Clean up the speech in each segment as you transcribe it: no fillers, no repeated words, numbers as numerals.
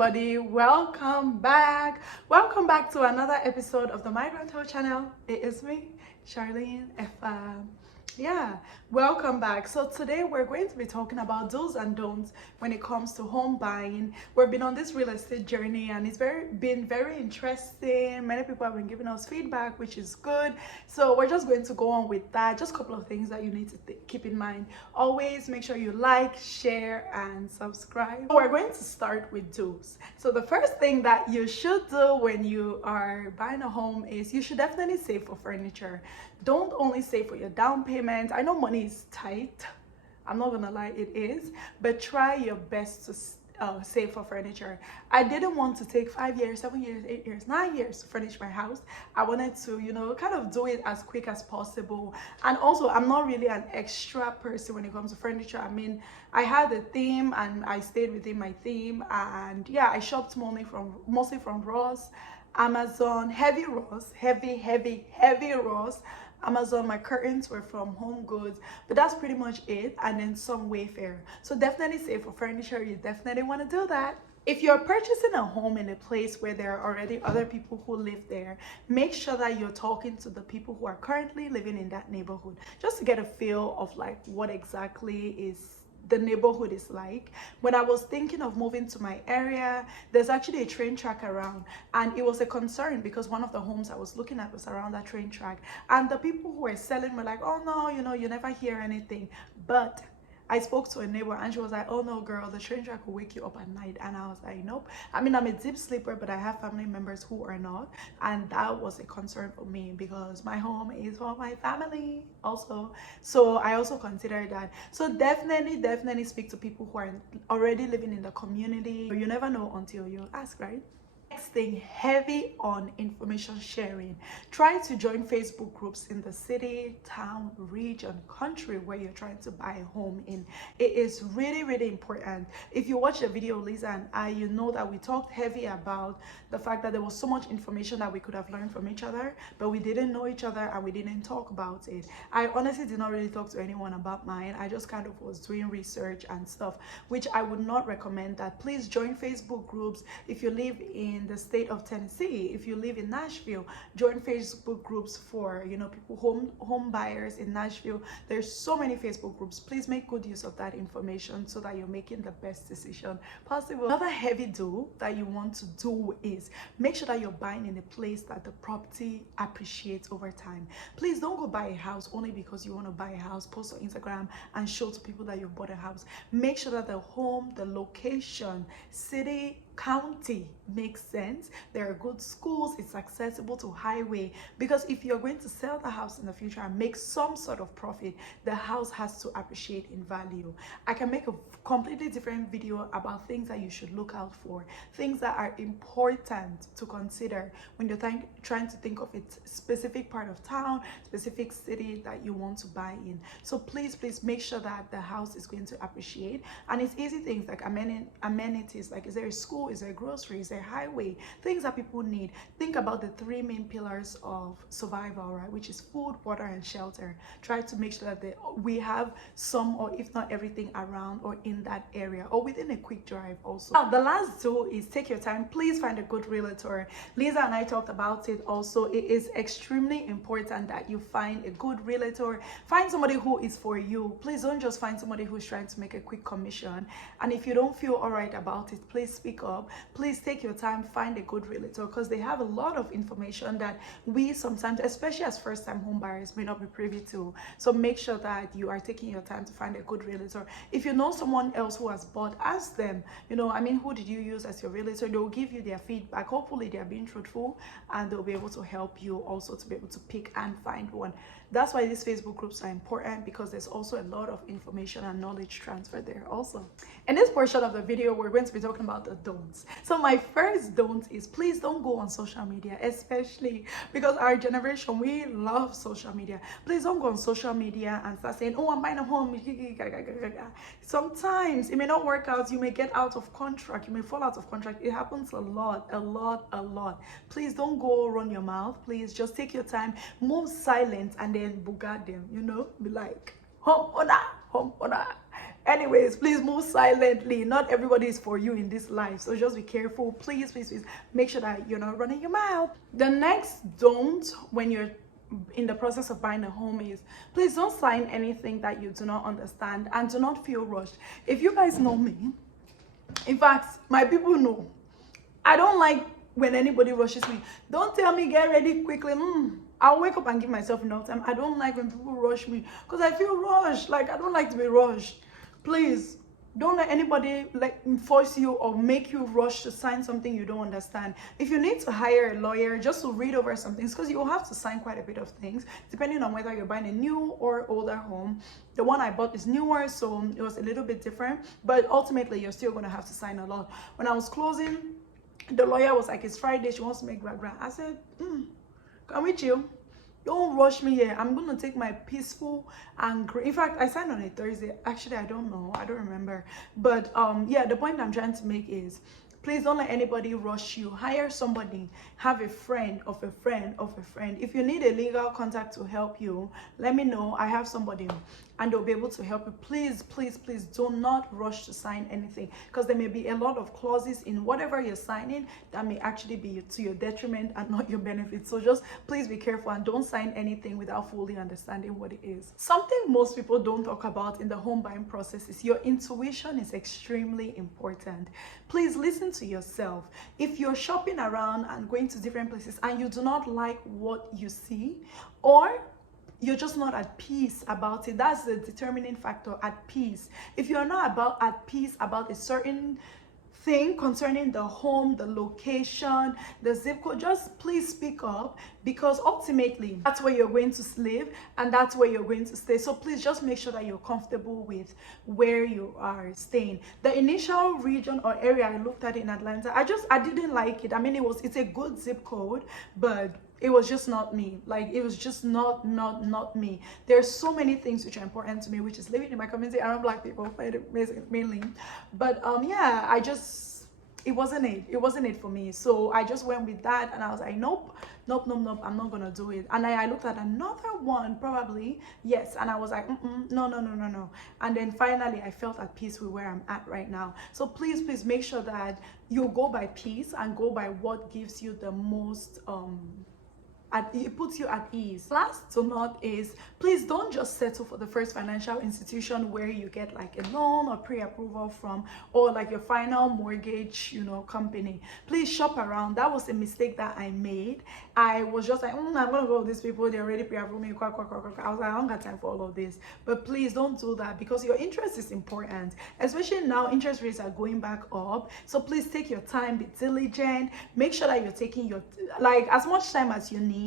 everybody, welcome back to another episode of the Migrant Hoe channel. It is me, Charlene Efa. Yeah, welcome back. So today we're going to be talking about do's and don'ts when it comes to home buying. We've been on this real estate journey and it's been very interesting. Many people have been giving us feedback, which is good. So we're just going to go on with that. Just a couple of things that you need to keep in mind. Always make sure you like, share, and subscribe. We're going to start with do's. So the first thing that you should do when you are buying a home is you should definitely save for furniture. Don't only save for your down payment. I know money is tight. I'm not gonna lie, it is. But try your best to save for furniture. I didn't want to take 5 years, 7 years, 8 years, 9 years to furnish my house. I wanted to, kind of do it as quick as possible. And also, I'm not really an extra person when it comes to furniture. I mean, I had a theme and I stayed within my theme. And yeah, I shopped mostly from Ross, Amazon, heavy Ross, heavy Ross. Amazon. My curtains were from Home Goods, but that's pretty much it, and then some Wayfair. So definitely save for furniture. You definitely want to do that. If you're purchasing a home in a place where there are already other people who live there, make sure that you're talking to the people who are currently living in that neighborhood, just to get a feel of like what exactly is the neighborhood is like. When I was thinking of moving to my area, there's actually a train track around, and it was a concern because one of the homes I was looking at was around that train track, and the people who were selling were like, oh no, you never hear anything. But I spoke to a neighbor and she was like, oh no girl, the train track will wake you up at night. And I was like, nope. I mean, I'm a deep sleeper, but I have family members who are not, and that was a concern for me because my home is for my family also. So I also considered that. So definitely speak to people who are already living in the community. You never know until you ask, right? Next thing, heavy on information sharing. Try to join Facebook groups in the city, town, region, country where you're trying to buy a home in. It is really important. If you watch the video, Lisa and I, you know that we talked heavy about the fact that there was so much information that we could have learned from each other, but we didn't know each other and we didn't talk about it. I honestly did not really talk to anyone about mine. I just kind of was doing research and stuff, which I would not recommend that. Please join Facebook groups. If you live in the state of Tennessee, if you live in Nashville, join Facebook groups for people, home buyers in Nashville. There's so many Facebook groups. Please make good use of that information so that you're making the best decision possible. Another heavy do that you want to do is make sure that you're buying in a place that the property appreciates over time. Please don't go buy a house only because you want to buy a house, post on Instagram and show to people that you bought a house. Make sure that the home, the location, city, county makes sense. There are good schools, it's accessible to highway, because if you're going to sell the house in the future and make some sort of profit, the house has to appreciate in value. I can make a completely different video about things that you should look out for, things that are important to consider when you're trying to think of a specific part of town, specific city that you want to buy in. So please make sure that the house is going to appreciate. And it's easy things like amenities, like is there a school, is there groceries, is there highway, things that people need. Think about the 3 main pillars of survival, right, which is food, water, and shelter. Try to make sure that we have some, or if not everything, around or in that area or within a quick drive also. Now, the last two is take your time. Please find a good realtor. Lisa and I talked about it also. It is extremely important that you find a good realtor. Find somebody who is for you. Please don't just find somebody who's trying to make a quick commission. And if you don't feel all right about it, please speak up. Please take your time, find a good realtor, because they have a lot of information that we sometimes, especially as first-time home buyers, may not be privy to. So make sure that you are taking your time to find a good realtor. If you know someone else who has bought, ask them, who did you use as your realtor? They'll give you their feedback. Hopefully they're being truthful and they'll be able to help you also to be able to pick and find one. That's why these Facebook groups are important, because there's also a lot of information and knowledge transfer there also. In this portion of the video, we're going to be talking about the don'ts. So my first don't is please don't go on social media, especially because our generation, we love social media. Please don't go on social media and start saying, oh, I'm buying a home. Sometimes it may not work out. You may get out of contract. You may fall out of contract. It happens a lot. Please don't go run your mouth. Please just take your time, move silent, and then bugger them, be like, home owner. Anyways, please move silently. Not everybody is for you in this life, so just be careful. Please, please, please make sure that you're not running your mouth. The next don't when you're in the process of buying a home is, please don't sign anything that you do not understand, and do not feel rushed. If you guys know me, in fact, my people know, I don't like when anybody rushes me. Don't tell me get ready quickly. I'll wake up and give myself enough time. I don't like when people rush me because I feel rushed. Like, I don't like to be rushed. Please don't let anybody like force you or make you rush to sign something you don't understand. If you need to hire a lawyer just to read over some things, because you will have to sign quite a bit of things depending on whether you're buying a new or older home. The one I bought is newer, so it was a little bit different, but ultimately you're still going to have to sign a lot. When I was closing, the lawyer was like, it's Friday, she wants to make gra. I said, can we chill? Don't rush me here. I'm gonna take my peaceful and great. In fact, I signed on a Thursday. Actually, I don't know. I don't remember. But yeah, the point I'm trying to make is, please don't let anybody rush you. Hire somebody. Have a friend of a friend of a friend. If you need a legal contact to help you, let me know. I have somebody and they'll be able to help you. Please, please, please do not rush to sign anything, because there may be a lot of clauses in whatever you're signing that may actually be to your detriment and not your benefit. So just please be careful and don't sign anything without fully understanding what it is. Something most people don't talk about in the home buying process is your intuition is extremely important. Please listen to yourself. If you're shopping around and going to different places and you do not like what you see, or you're just not at peace about it, that's the determining factor. At peace. If you're not at peace about a certain thing concerning the home, the location, the zip code, just please speak up, because ultimately that's where you're going to live and that's where you're going to stay. So please just make sure that you're comfortable with where you are staying. The initial region or area I looked at in Atlanta, I didn't like it. I mean, it's a good zip code, but it was just not me. Like, it was just not me. There's so many things which are important to me, which is living in my community around Black people mainly. But yeah, it wasn't it for me. So I just went with that and I was like, nope, I'm not gonna do it. And I looked at another one, probably, yes, and I was like, no. And then finally I felt at peace with where I'm at right now. So please make sure that you go by peace and go by what gives you the most it puts you at ease. Last to not is, please don't just settle for the first financial institution where you get like a loan or pre-approval from, or like your final mortgage, company. Please shop around. That was a mistake that I made. I was just like, I'm gonna go with these people, they already pre-approved me. I was like, I don't got time for all of this. But please don't do that, because your interest is important, especially now interest rates are going back up. So please take your time, be diligent, make sure that you're taking your as much time as you need,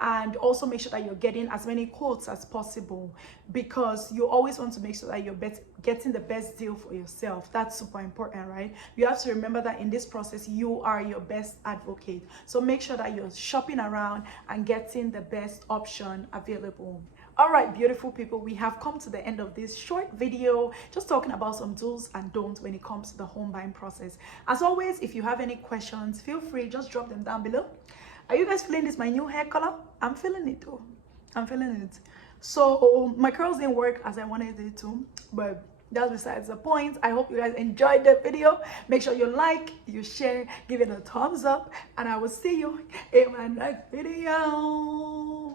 and also make sure that you're getting as many quotes as possible, because you always want to make sure that you're getting the best deal for yourself. That's super important, right? You have to remember that in this process you are your best advocate. So make sure that you're shopping around and getting the best option available. All right, beautiful people, we have come to the end of this short video, just talking about some do's and don'ts when it comes to the home buying process. As always, if you have any questions, feel free, just drop them down below. Are you guys feeling this, my new hair color? I'm feeling it too. I'm feeling it. So my curls didn't work as I wanted it to, but that's besides the point. I hope you guys enjoyed the video. Make sure you like, you share, give it a thumbs up, and I will see you in my next video.